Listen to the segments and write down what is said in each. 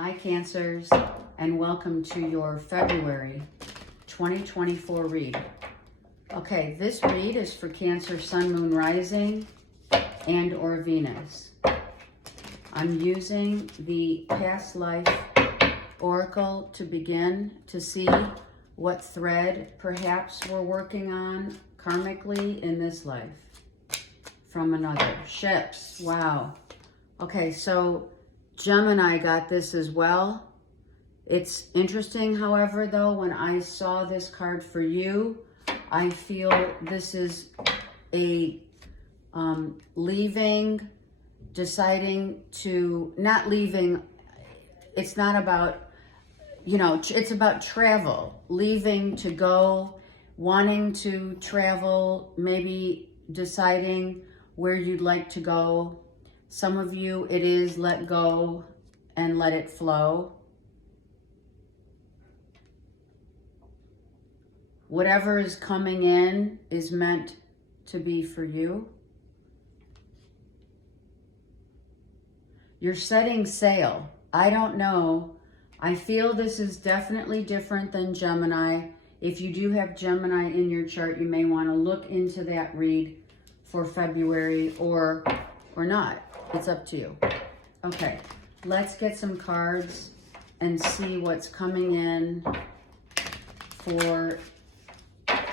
Hi Cancers, and welcome to your February 2024 read. Okay, this read is for Cancer, Sun, Moon, Rising, and or Venus. I'm using the Past Life Oracle to begin to see what thread perhaps we're working on karmically in this life from another. Ships, wow. Okay, so Gemini got this as well. It's interesting, however, though, when I saw this card for you, I feel this is a leaving, deciding to, not leaving, it's not about, it's about travel, leaving to go, wanting to travel, maybe deciding where you'd like to go. Some of you, it is let go and let it flow. Whatever is coming in is meant to be for you. You're setting sail. I don't know. I feel this is definitely different than Gemini. If you do have Gemini in your chart, you may want to look into that read for February or not. It's up to you. Okay, let's get some cards and see what's coming in for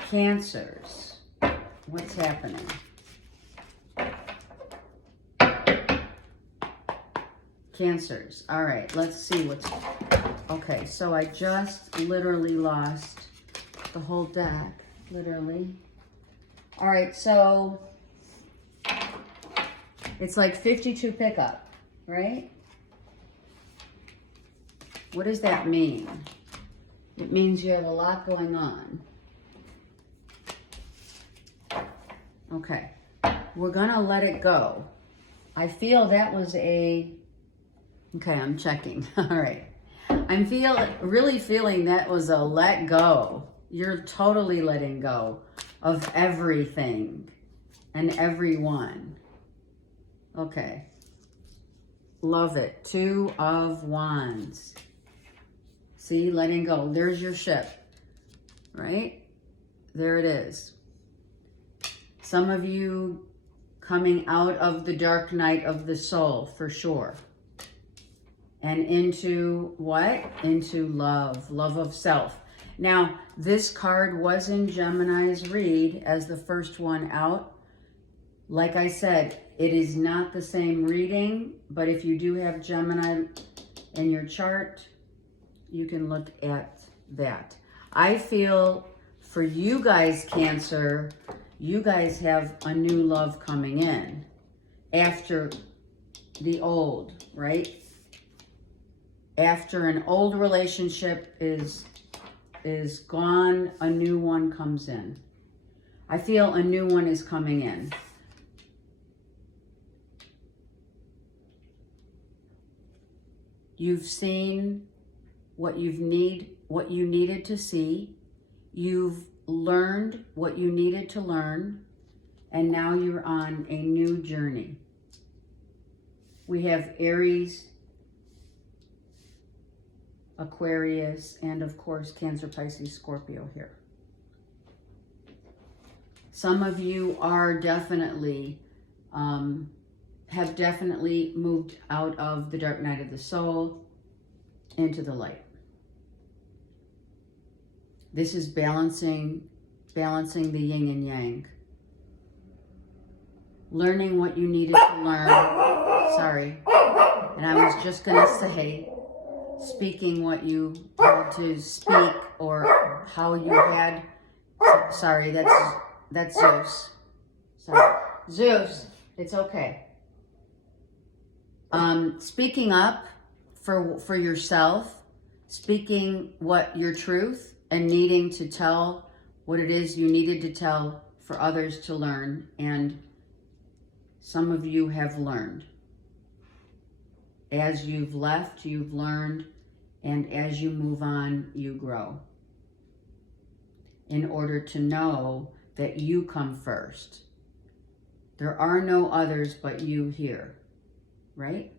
Cancers. What's happening? Cancers. All right, let's see what's... Okay, so I just literally lost the whole deck, literally. All right, so it's like 52 pickup, right? What does that mean? It means you have a lot going on. Okay, we're gonna let it go. I feel that was a... Okay, I'm checking. All right. I'm really feeling that was a let go. You're totally letting go of everything and everyone. Okay. Love it. 2 of Wands. See, letting go. There's your ship, right? There it is. Some of you coming out of the dark night of the soul, for sure. And into what? Into love, love of self. Now, this card was in Gemini's read as the first one out. Like I said, it is not the same reading, but if you do have Gemini in your chart, you can look at that. I feel for you guys, Cancer, you guys have a new love coming in after the old, right? After an old relationship is gone, a new one comes in. I feel a new one is coming in. You've seen what you needed to see. You've learned what you needed to learn, and now you're on a new journey. We have Aries, Aquarius, and of course, Cancer, Pisces, Scorpio here. Some of you are definitely, have definitely moved out of the dark night of the soul into the light. This is balancing the yin and yang. Learning what you needed to learn. Sorry. And I was just going to say, speaking what you had to speak or how you had... Sorry, that's Zeus. Sorry. Zeus, it's okay. Speaking up for yourself, speaking what your truth, and needing to tell what it is you needed to tell for others to learn. And some of you have learned. As you've left, you've learned. And as you move on, you grow. In order to know that you come first. There are no others but you here. Right?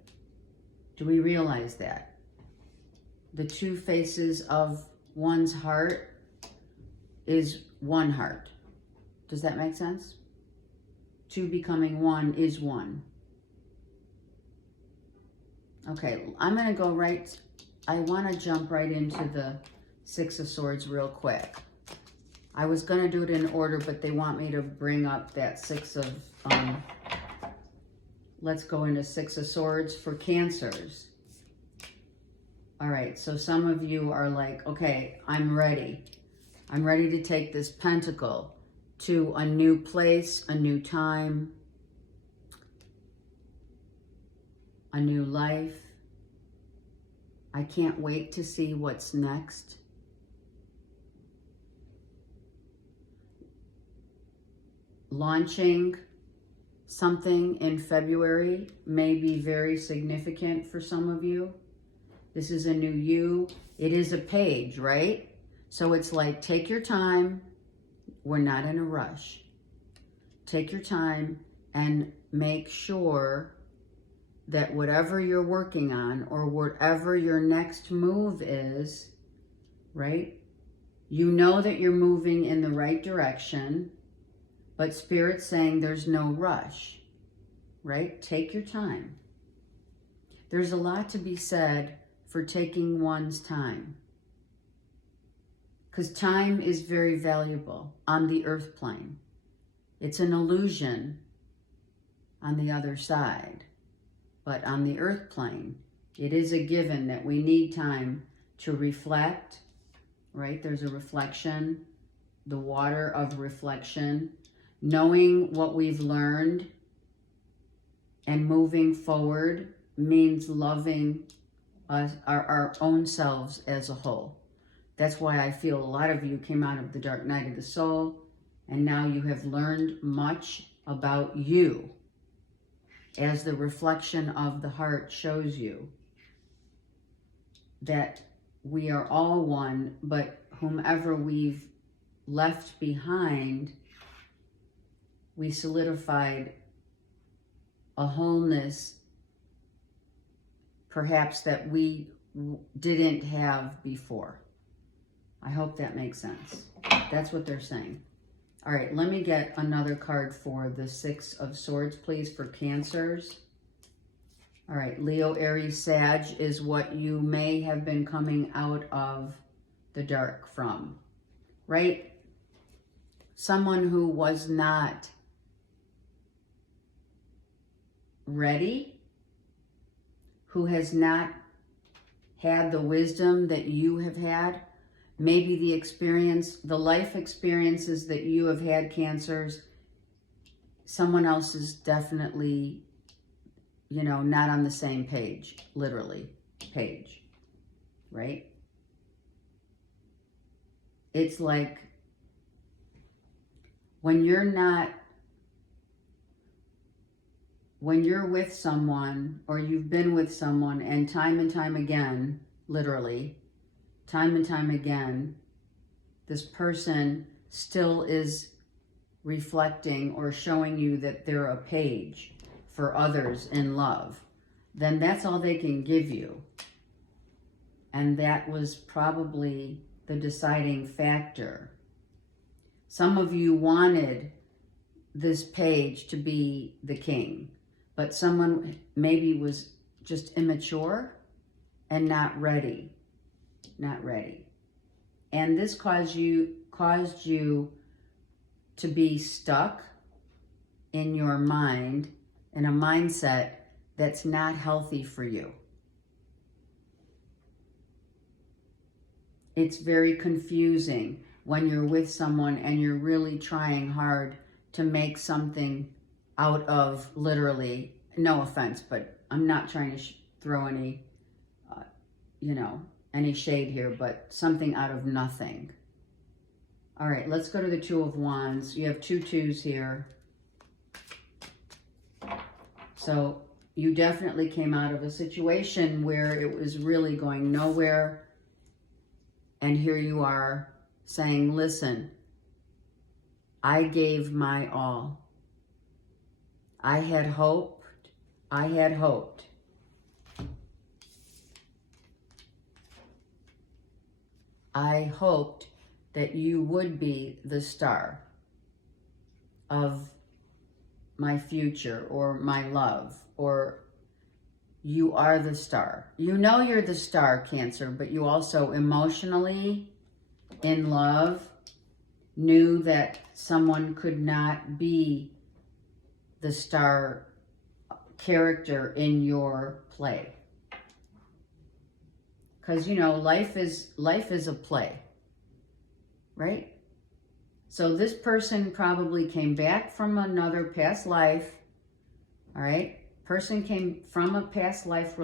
Do we realize that? the two faces of one's heart is one heart. Does that make sense? Two becoming one is one. Okay, I'm going to go right, I want to jump right into the Six of Swords real quick. I was going to do it in order, but they want me to bring up that let's go into Six of Swords for Cancers. All right, so some of you are like, okay, I'm ready. I'm ready to take this pentacle to a new place, a new time, a new life. I can't wait to see what's next. Launching something in February may be very significant for some of you. This is a new you. It is a page, right? So it's like, take your time. We're not in a rush. Take your time and make sure that whatever you're working on or whatever your next move is, right? You know that you're moving in the right direction, but Spirit's saying there's no rush, right? Take your time. There's a lot to be said for taking one's time, because time is very valuable on the earth plane. It's an illusion on the other side, but on the earth plane, it is a given that we need time to reflect, right? There's a reflection, the water of reflection, knowing what we've learned and moving forward means loving us, our own selves as a whole. That's why I feel a lot of you came out of the dark night of the soul, and now you have learned much about you, as the reflection of the heart shows you, that we are all one, but whomever we've left behind, we solidified a wholeness perhaps that we didn't have before. I hope that makes sense. That's what they're saying. All right, let me get another card for the Six of Swords, please, for Cancers. All right, Leo, Aries, Sag is what you may have been coming out of the dark from, right? Someone who was not ready, who has not had the wisdom that you have had. Maybe the experience, the life experiences that you have had, Cancers, someone else is definitely, you know, not on the same page, literally, page, right? It's like when you're with someone, or you've been with someone, and time again, literally, time and time again, this person still is reflecting or showing you that they're a page for others in love, then that's all they can give you. And that was probably the deciding factor. Some of you wanted this page to be the king, but someone maybe was just immature and not ready. Not ready. And this caused you to be stuck in your mind, in a mindset that's not healthy for you. It's very confusing when you're with someone and you're really trying hard to make something out of, literally, no offense, but I'm not trying to throw any, any shade here, but something out of nothing. All right, let's go to the Two of Wands. You have two twos here. So you definitely came out of a situation where it was really going nowhere. And here you are saying, listen, I gave my all. I had hoped. I hoped that you would be the star of my future or my love, or you are the star. You know you're the star, Cancer, but you also emotionally, in love, knew that someone could not be the star character in your play. Because, you know, life is a play, right? So this person probably came back from another past life, all right? Person came from a past life,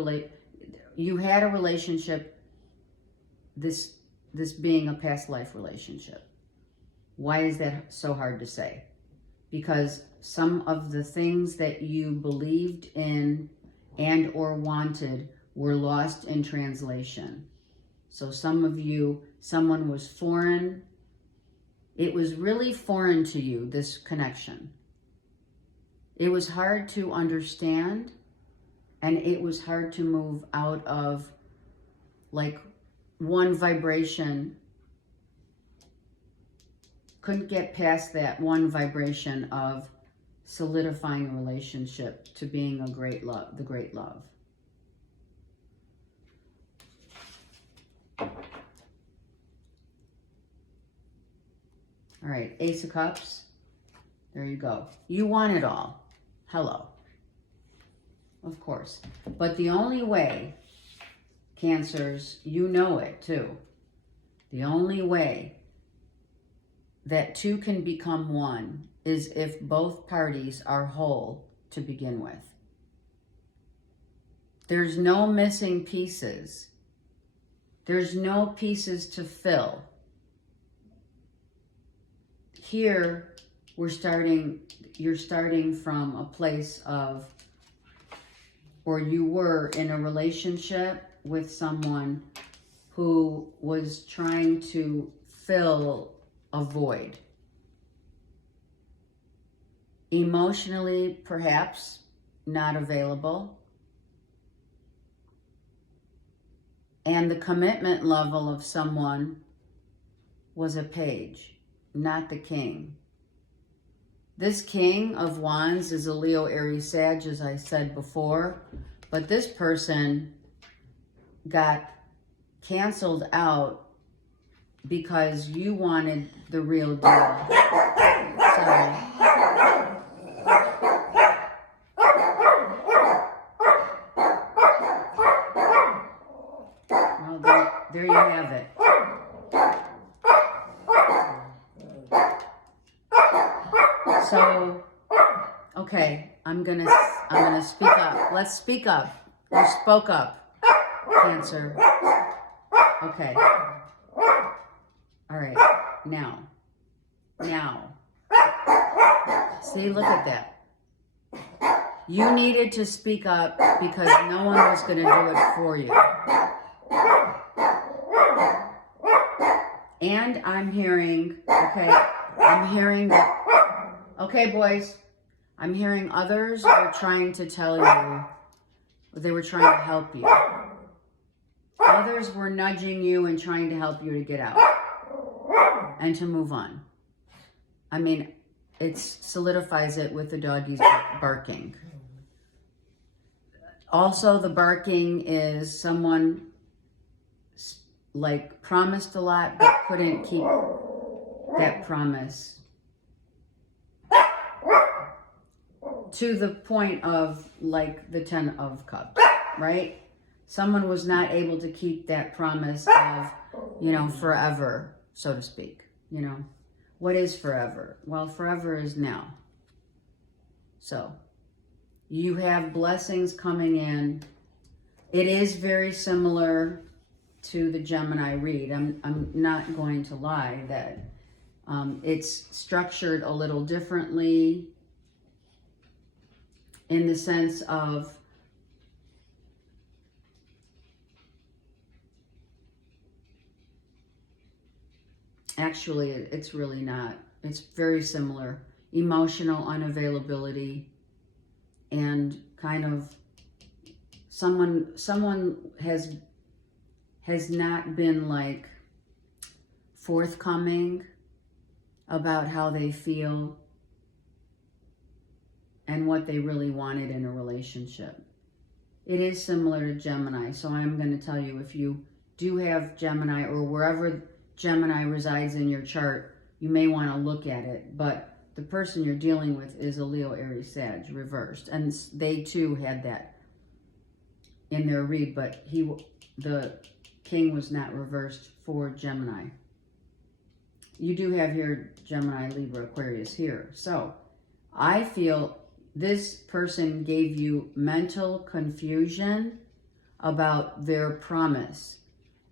you had a relationship, this being a past life relationship. Why is that so hard to say? Because some of the things that you believed in and or wanted were lost in translation. So some of you, someone was foreign. It was really foreign to you, this connection. It was hard to understand, and it was hard to move out of like one vibration. Couldn't get past that one vibration of solidifying a relationship to being a great love, the great love. All right, Ace of Cups. There you go. You want it all. Hello. Of course. But the only way, Cancers, you know it too. The only way that two can become one is if both parties are whole to begin with. There's no missing pieces. There's no pieces to fill. Here, you're starting from a place of, or you were in a relationship with someone who was trying to fill a void. Emotionally, perhaps not available. And the commitment level of someone was a page, not the king. This King of Wands is a Leo, Aries, Sag, as I said before, but this person got canceled out because you wanted the real deal. Sorry. Well, there you have it. So, okay, I'm gonna speak up. Let's speak up. You spoke up, Cancer. Okay. All right. Now. See, look at that. You needed to speak up because no one was going to do it for you. And I'm hearing, okay, boys, I'm hearing others were trying to tell you, they were trying to help you. Others were nudging you and trying to help you to get out and to move on. I mean, it solidifies it with the doggies barking. Also, the barking is someone like promised a lot but couldn't keep that promise to the point of like the 10 of Cups, right? Someone was not able to keep that promise of, forever, so to speak, What is forever? Well, forever is now. So, you have blessings coming in. It is very similar to the Gemini read. I'm not going to lie that it's structured a little differently in the sense of actually, it's really not. It's very similar. Emotional unavailability and kind of someone has not been like forthcoming about how they feel and what they really wanted in a relationship. It is similar to Gemini, so I'm going to tell you, if you do have Gemini or wherever Gemini resides in your chart, you may want to look at it. But the person you're dealing with is a Leo, Aries, Sag reversed, and they too had that in their read, but the king was not reversed for Gemini. You do have here Gemini, Libra, Aquarius here. So I feel this person gave you mental confusion about their promise.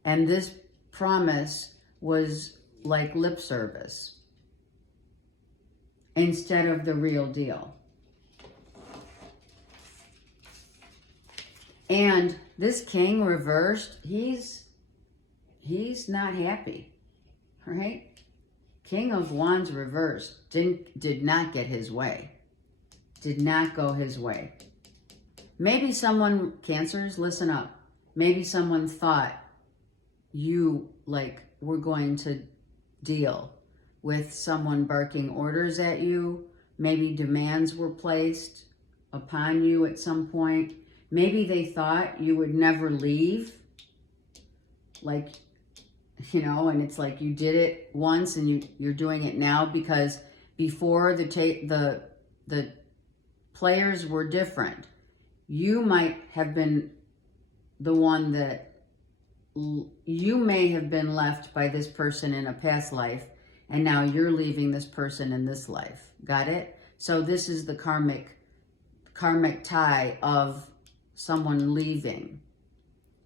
And this promise was like lip service instead of the real deal. And this king reversed, he's not happy, right? King of Wands reversed did not get his way. Did not go his way. Maybe someone, Cancers, listen up. Maybe someone thought you were going to deal with someone barking orders at you. Maybe demands were placed upon you at some point. Maybe they thought you would never leave. And it's like you did it once and you're doing it now, because before the players were different. You might have been the one that you may have been left by this person in a past life, and now you're leaving this person in this life. Got it? So this is the karmic tie of someone leaving.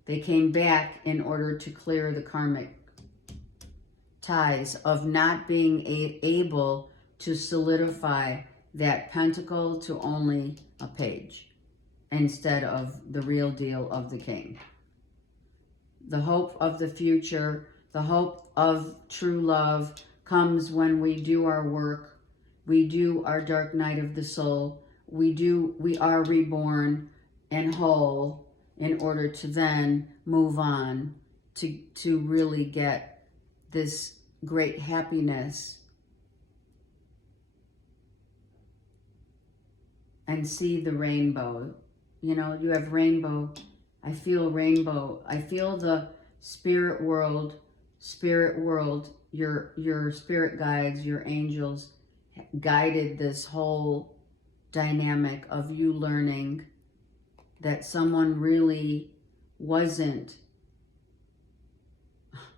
They came back in order to clear the karmic ties of not being able to solidify that pentacle to only a page instead of the real deal of the king. The hope of the future, the hope of true love comes when we do our work, we do our dark night of the soul, we are reborn and whole in order to then move on to really get this great happiness and see the rainbow. You know, you have rainbow. I feel rainbow. I feel the spirit world, your spirit guides, your angels guided this whole dynamic of you learning that someone really wasn't,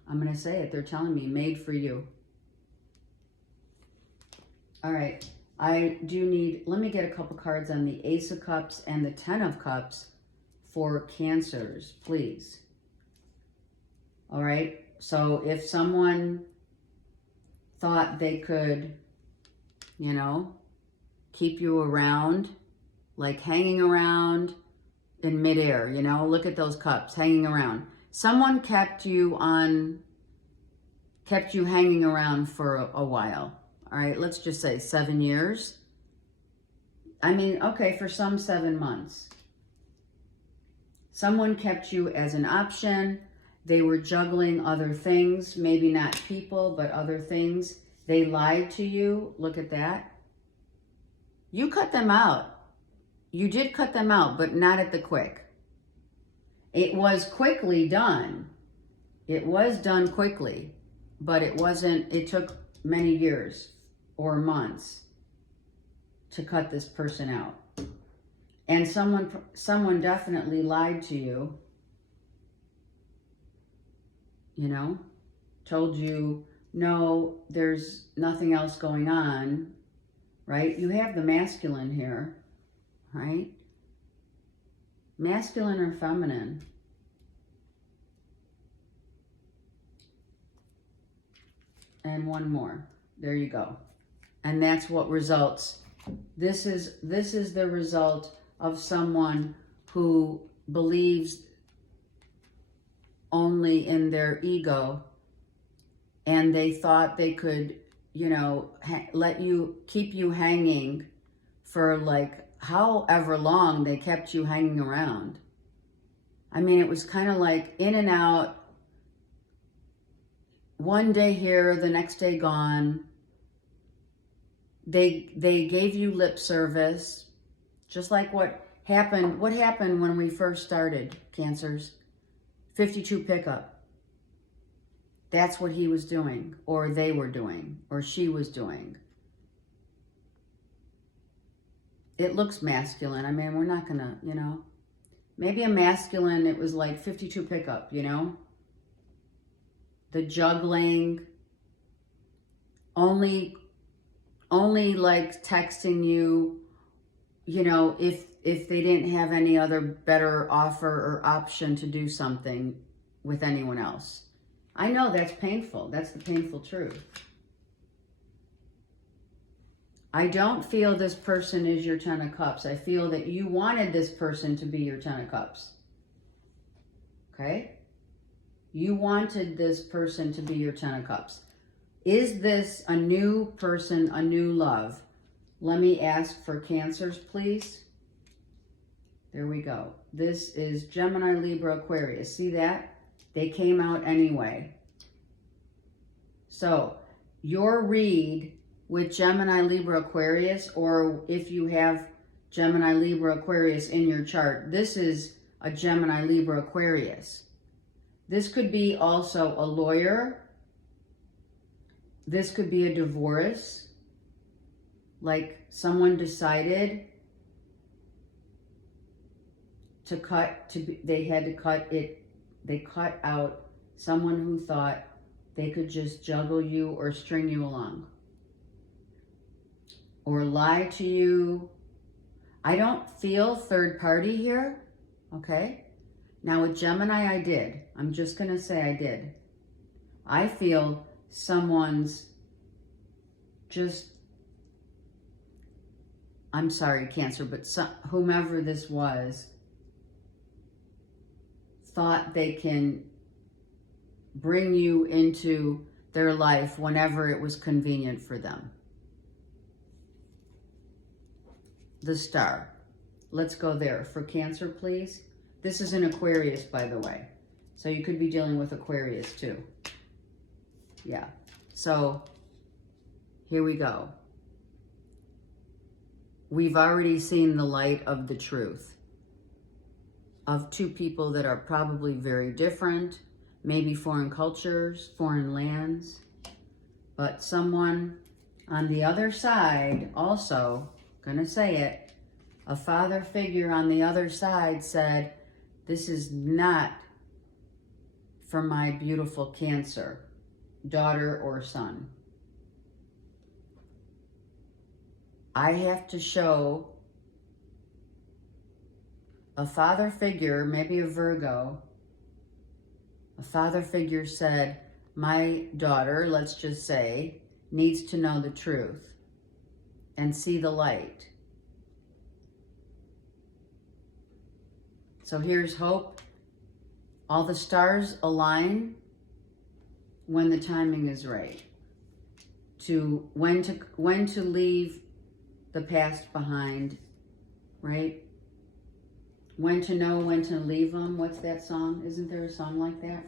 I'm going to say it, they're telling me, made for you. All right. I do need, let me get a couple cards on the Ace of Cups and the Ten of Cups for Cancers, please. All right. So if someone thought they could, you know, keep you around, like hanging around in midair, you know, look at those cups hanging around. Someone kept you hanging around for a while. All right, let's just say 7 years. I mean, okay, for some 7 months. Someone kept you as an option. They were juggling other things, maybe not people, but other things. They lied to you. Look at that. You cut them out. You did cut them out, but not at the quick. It was quickly done. It was done quickly, but it took many years or months to cut this person out. And someone definitely lied to you, you know, told you, no, there's nothing else going on, right? You have the masculine here, right? Masculine or feminine? And one more. There you go. And that's what results. This is the result of someone who believes only in their ego, and they thought they could, you know, keep you hanging for like however long they kept you hanging around. I mean, it was kind of like in and out. one day here, the next day gone. They gave you lip service, just like what happened when we first started, Cancers. 52 pickup. That's what he was doing, or they were doing, or she was doing. It looks masculine. I mean, we're not gonna, you know, maybe a masculine, it was like 52 pickup, you know? The juggling, only like texting you, you know, if they didn't have any other better offer or option to do something with anyone else. I know that's painful. That's the painful truth. I don't feel this person is your 10 of cups. I feel that you wanted this person to be your 10 of cups. Okay? You wanted this person to be your 10 of cups. Is this a new person, a new love? Let me ask for Cancers, please. There we go. This is Gemini, Libra, Aquarius. See that? They came out anyway. So, your read with Gemini, Libra, Aquarius, or if you have Gemini, Libra, Aquarius in your chart, this is a Gemini, Libra, Aquarius. This could be also a lawyer. This could be a divorce. Like someone decided to they had to cut it. They cut out someone who thought they could just juggle you or string you along. Or lie to you. I don't feel third party here, okay? Now with Gemini, I did. I'm just going to say I did. I feel someone's just, I'm sorry, Cancer, but whomever this was thought they can bring you into their life whenever it was convenient for them. The Star. Let's go there. For Cancer, please. This is an Aquarius, by the way. So you could be dealing with Aquarius too. Yeah. So here we go. We've already seen the light of the truth of two people that are probably very different, maybe foreign cultures, foreign lands, but someone on the other side also, gonna say it, a father figure on the other side said, this is not for my beautiful Cancer, daughter or son. I have to show a father figure, maybe a Virgo, a father figure said, my daughter, let's just say, needs to know the truth and see the light. So here's hope. All the stars align when the timing is right. To when to leave the past behind, right? When to know when to leave them. What's that song? Isn't there a song like that?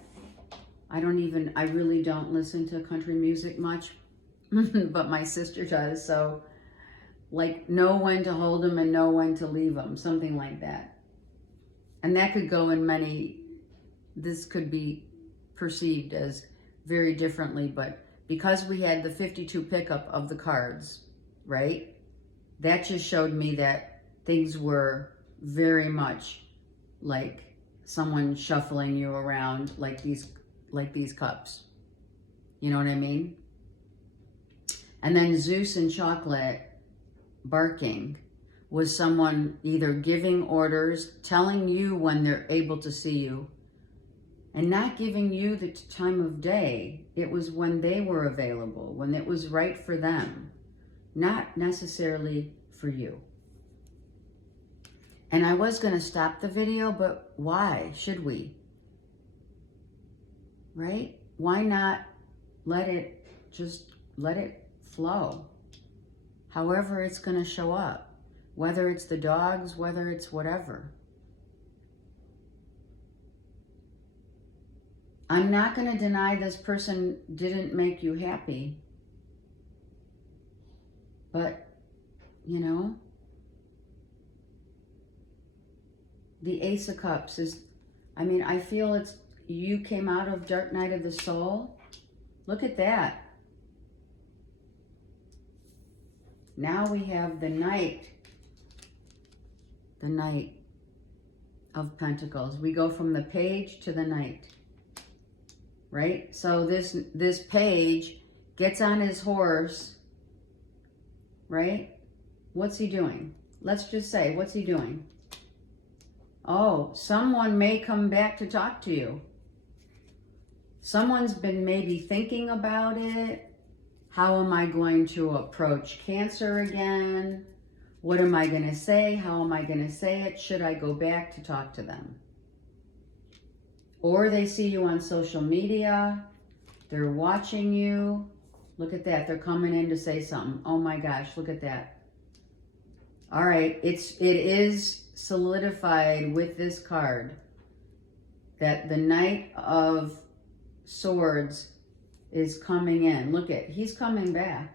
I really don't listen to country music much, but my sister does. So like know when to hold them and know when to leave them, something like that. And that could go in many, this could be perceived as very differently, but because we had the 52 pickup of the cards, right? That just showed me that things were very much like someone shuffling you around like these cups. You know what I mean? And then Zeus and Chocolate barking was someone either giving orders, telling you when they're able to see you, and not giving you the time of day. It was when they were available, when it was right for them, not necessarily for you. And I was going to stop the video, but why should we? Right? Why not let it flow? However it's going to show up. Whether it's the dogs, whether it's whatever. I'm not going to deny this person didn't make you happy. But, you know, the Ace of Cups is, I mean, I feel it's, you came out of Dark Night of the Soul. Look at that. Now we have the Knight of Pentacles. We go from the Page to the Knight, right? So this Page gets on his horse, right? What's he doing? Let's just say, what's he doing? Oh, someone may come back to talk to you. Someone's been maybe thinking about it. How am I going to approach Cancer again? What am I going to say? How am I going to say it? Should I go back to talk to them? Or they see you on social media. They're watching you. Look at that. They're coming in to say something. Oh my gosh, look at that. All right, it is solidified with this card that the Knight of Swords is coming in. Look at, he's coming back.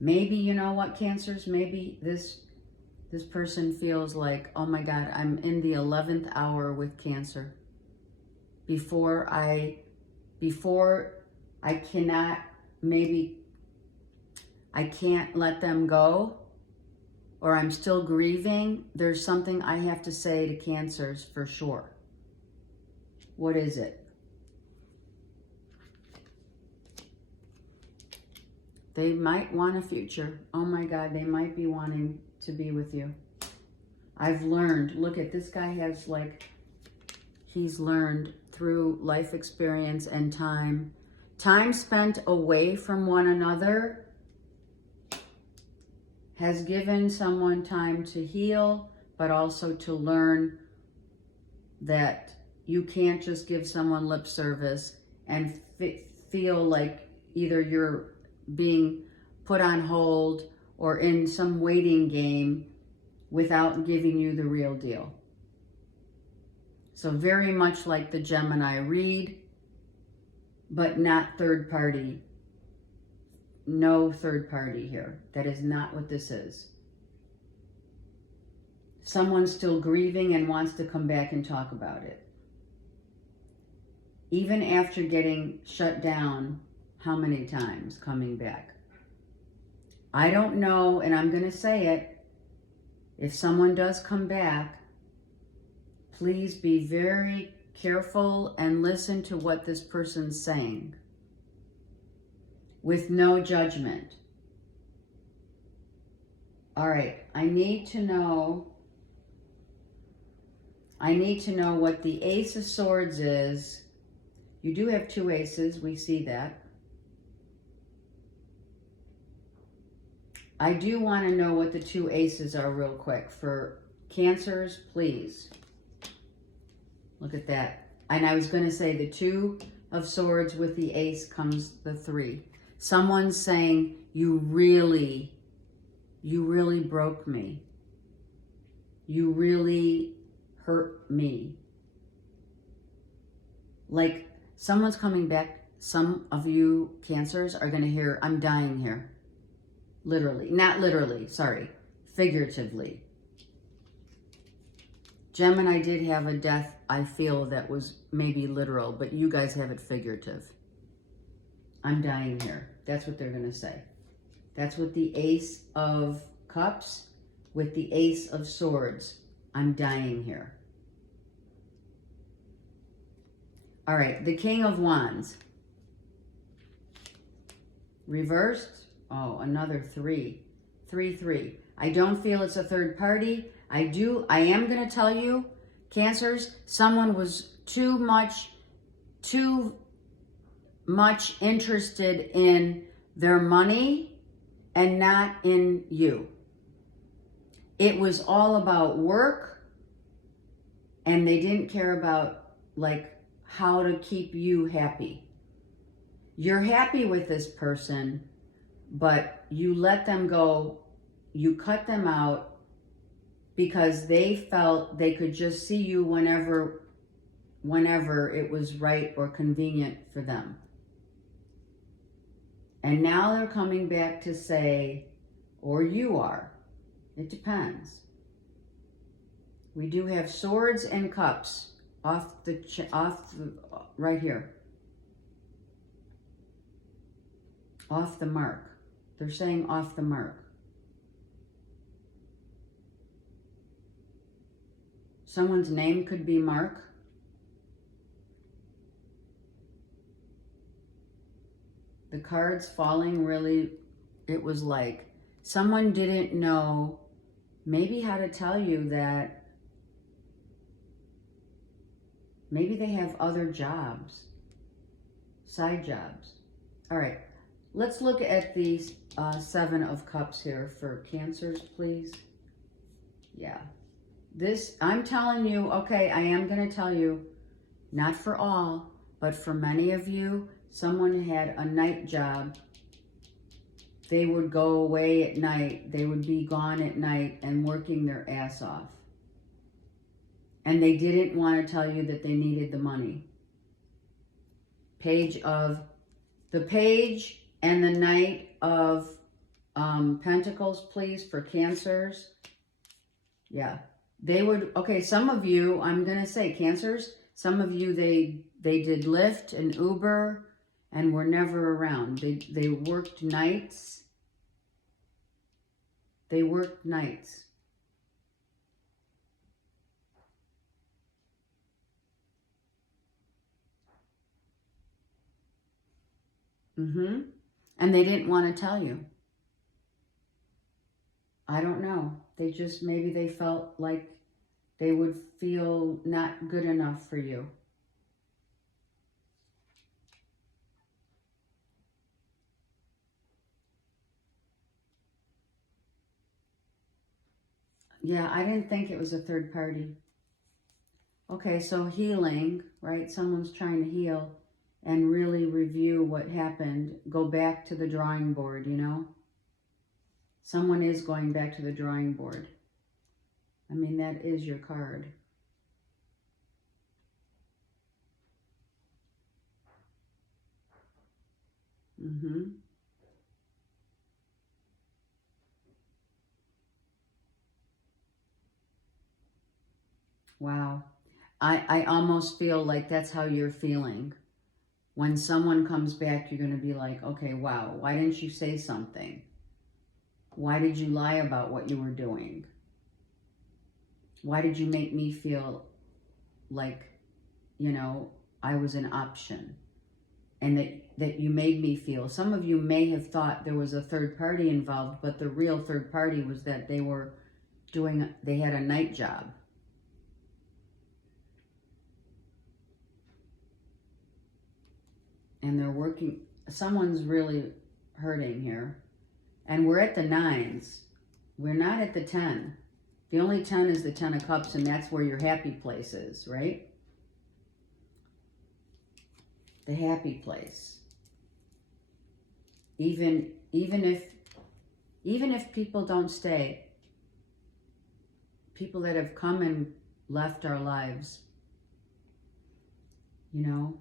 Maybe, you know what, Cancers, maybe this person feels like, oh my God, I'm in the 11th hour with Cancer. Before I cannot, maybe I can't let them go, or I'm still grieving, there's something I have to say to Cancers for sure. What is it? They might want a future. Oh my God, they might be wanting to be with you. I've learned, look at this guy has like, he's learned through life experience and time spent away from one another has given someone time to heal, but also to learn that you can't just give someone lip service and feel like either you're being put on hold or in some waiting game without giving you the real deal. So very much like the Gemini read, but not third party. No third party here. That is not what this is. Someone's still grieving and wants to come back and talk about it. Even after getting shut down, how many times coming back? I don't know, and I'm going to say it. If someone does come back, please be very careful and listen to what this person's saying with no judgment. All right, I need to know what the Ace of Swords is. You do have two aces, we see that. I do want to know what the two aces are real quick. For Cancers, please. Look at that. And I was going to say the Two of Swords with the ace comes the 3. Someone's saying, you really broke me. You really hurt me. Like someone's coming back. Some of you Cancers are going to hear, I'm dying here. Literally, not literally, sorry, figuratively. Gemini did have a death, I feel, that was maybe literal, but you guys have it figurative. I'm dying here. That's what they're going to say. That's what the Ace of Cups with the Ace of Swords. I'm dying here. All right, the King of Wands. Reversed. Oh, another 3. 3, 3. I don't feel it's a third party. I am going to tell you, Cancers, someone was too much interested in their money and not in you. It was all about work, and they didn't care about like how to keep you happy. You're happy with this person, but you let them go, you cut them out because they felt they could just see you whenever whenever it was right or convenient for them. And now they're coming back to say, or you are. It depends. We do have swords and cups off the right here. Off the mark. They're saying off the mark. Someone's name could be Mark. The cards falling really, it was like someone didn't know maybe how to tell you that maybe they have other jobs, side jobs. All right, let's look at the 7 of Cups here for Cancers, please. Yeah, this, I'm telling you, okay, I am going to tell you, not for all, but for many of you, someone had a night job. They would go away at night. They would be gone at night and working their ass off. And they didn't want to tell you that they needed the money. The Page and the Knight of Pentacles, please, for Cancers. Yeah. They would, okay, some of you, I'm going to say Cancers, some of you, they did Lyft and Uber and were never around. They worked nights. They worked nights. And they didn't want to tell you. I don't know. They just, maybe they felt like they would feel not good enough for you. Yeah, I didn't think it was a third party. Okay, so healing, right? Someone's trying to heal and really review what happened. Go back to the drawing board, you know? Someone is going back to the drawing board. I mean, that is your card. Wow. I almost feel like that's how you're feeling. When someone comes back, you're going to be like, okay, wow, why didn't you say something? Why did you lie about what you were doing? Why did you make me feel like, you know, I was an option? And that you made me feel. Some of you may have thought there was a third party involved, but the real third party was that they had a night job. And they're working, someone's really hurting here. And we're at the 9s. We're not at the 10. The only 10 is the 10 of Cups, and that's where your happy place is, right? The happy place. Even if people don't stay, people that have come and left our lives, you know,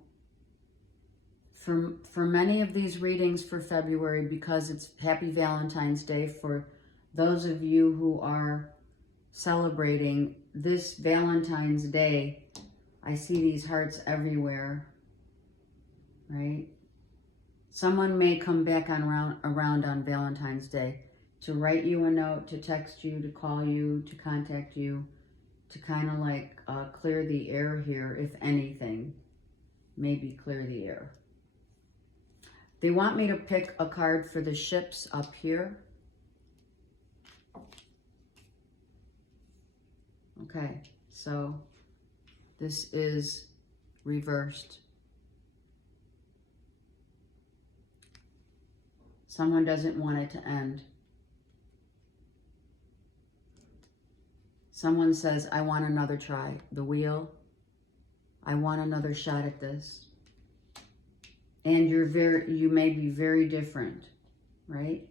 for many of these readings for February, because it's Happy Valentine's Day, for those of you who are celebrating this Valentine's Day, I see these hearts everywhere, right? Someone may come back around on Valentine's Day to write you a note, to text you, to call you, to contact you, to kind of like clear the air here, if anything. Maybe clear the air. They want me to pick a card for the ships up here. Okay, so this is reversed. Someone doesn't want it to end. Someone says, I want another try. The Wheel. I want another shot at this. And you may be very different, right?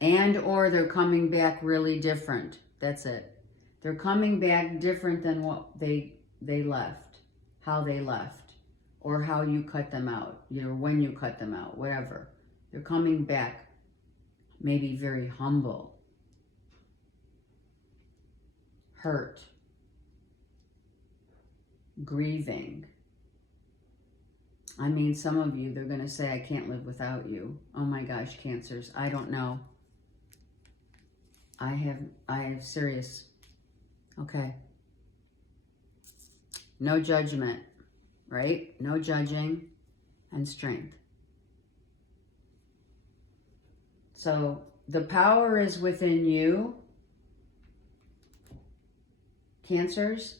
And or they're coming back really different. That's it. They're coming back different than what they they left, how they left, or how you cut them out, you know, when you cut them out, whatever. They're coming back maybe very humble, hurt, grieving. I mean, some of you, they're going to say, I can't live without you. Oh my gosh, Cancers. I don't know. I have serious. Okay. No judgment, right? No judging and strength. So the power is within you, Cancers.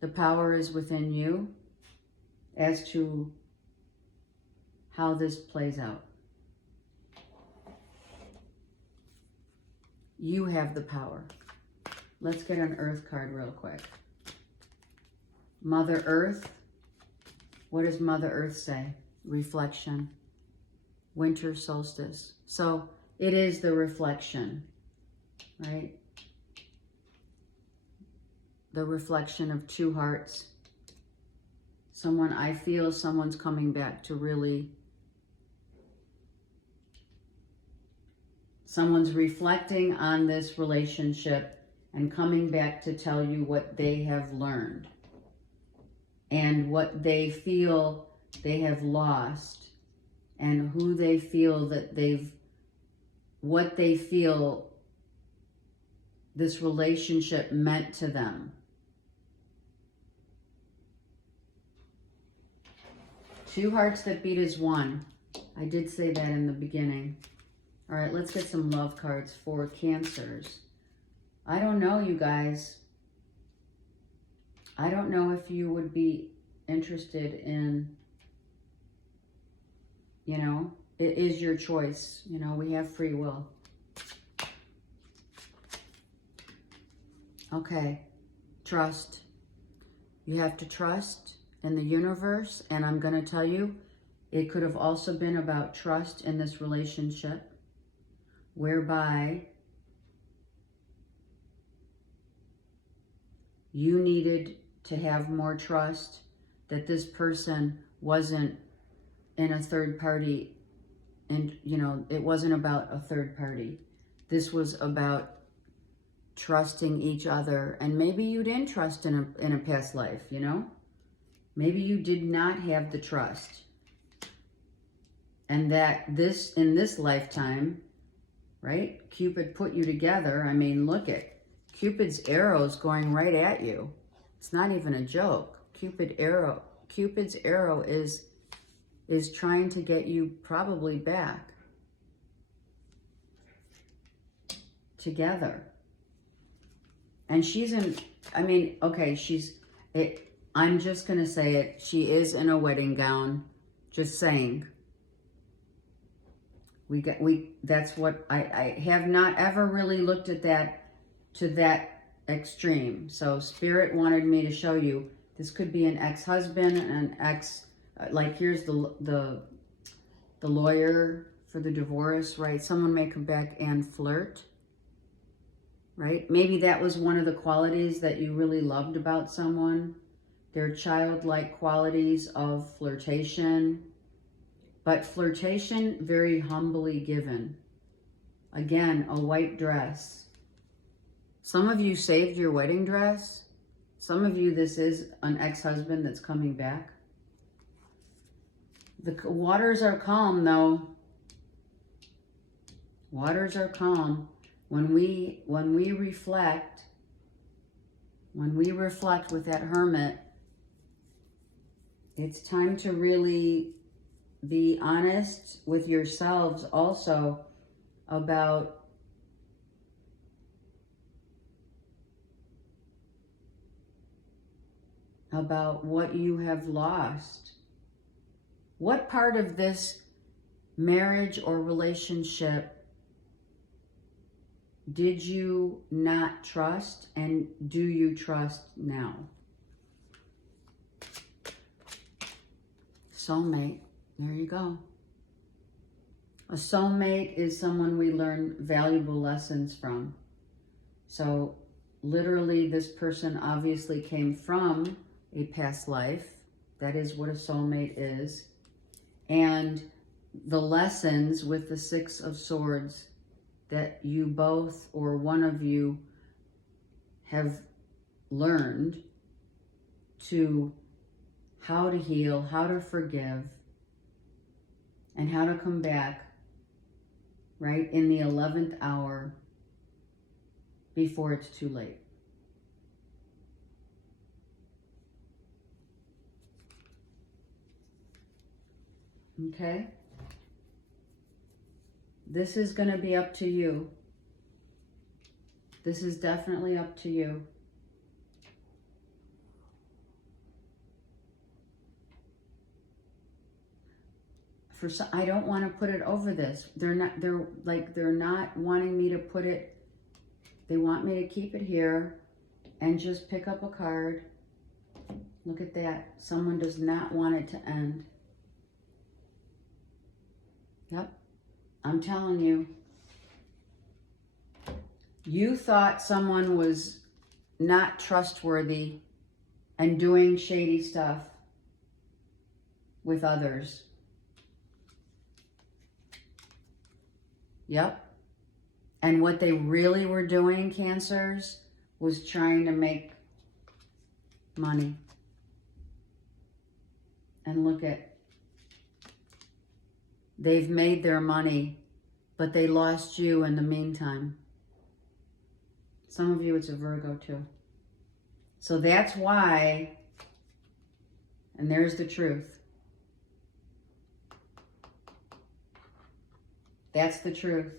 The power is within you as to how this plays out. You have the power. Let's get an Earth card real quick. Mother Earth. What does Mother Earth say? Reflection. Winter solstice. So it is the reflection, right? The reflection of two hearts. I feel someone's coming back to really, someone's reflecting on this relationship and coming back to tell you what they have learned and what they feel they have lost and who they feel that what they feel this relationship meant to them. Two hearts that beat as one. I did say that in the beginning. All right, let's get some love cards for Cancers. I don't know, you guys. I don't know if you would be interested in, you know, it is your choice. You know, we have free will. Okay, trust. You have to trust in the universe, and I'm going to tell you, it could have also been about trust in this relationship, whereby you needed to have more trust that this person wasn't in a third party, and, you know, it wasn't about a third party. This was about trusting each other, and maybe you didn't trust in a past life, you know? Maybe you did not have the trust. And that in this lifetime, right? Cupid put you together. I mean, look at Cupid's arrows going right at you. It's not even a joke. Cupid's arrow is trying to get you probably back together. And she's in, I mean, okay, I'm just going to say it. She is in a wedding gown. Just saying. That's what, I have not ever really looked at that to that extreme. So Spirit wanted me to show you, this could be an ex-husband, an ex, like here's the lawyer for the divorce, right? Someone may come back and flirt, right? Maybe that was one of the qualities that you really loved about someone. Their childlike qualities of flirtation, but flirtation very humbly given. Again, a white dress. Some of you saved your wedding dress. Some of you, this is an ex-husband that's coming back. The waters are calm, though. Waters are calm. When we reflect with that Hermit, it's time to really be honest with yourselves also about what you have lost. What part of this marriage or relationship did you not trust, and do you trust now? Soulmate, there you go. A soulmate is someone we learn valuable lessons from. So literally this person obviously came from a past life. That is what a soulmate is. And the lessons with the Six of Swords that you both or one of you have learned to how to heal, how to forgive, and how to come back, right, in the 11th hour before it's too late. Okay? This is going to be up to you. This is definitely up to you. I don't want to put it over this. They're not wanting me to put it. They want me to keep it here and just pick up a card. Look at that. Someone does not want it to end. Yep. I'm telling you. You thought someone was not trustworthy and doing shady stuff with others. Yep. And what they really were doing, Cancers, was trying to make money. And look at, they've made their money, but they lost you in the meantime. Some of you, it's a Virgo too. So that's why, and there's the truth. That's the truth.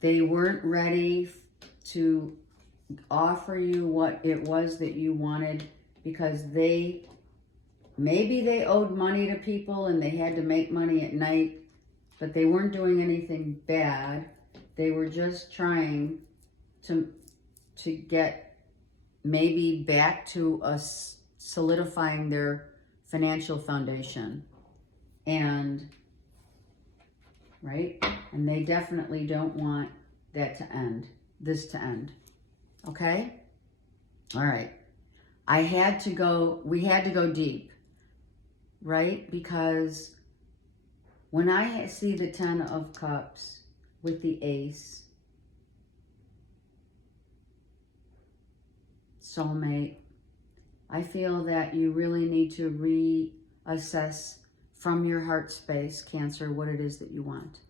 They weren't ready to offer you what it was that you wanted because maybe they owed money to people and they had to make money at night, but they weren't doing anything bad. They were just trying to get maybe back to us solidifying their financial foundation. And right? And they definitely don't want that to end, this to end. Okay? All right. we had to go deep, right? Because when I see the 10 of Cups with the Ace, soulmate, I feel that you really need to reassess from your heart space, Cancer, what it is that you want.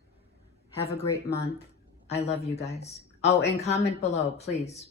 Have a great month. I love you guys. Oh, and comment below, please.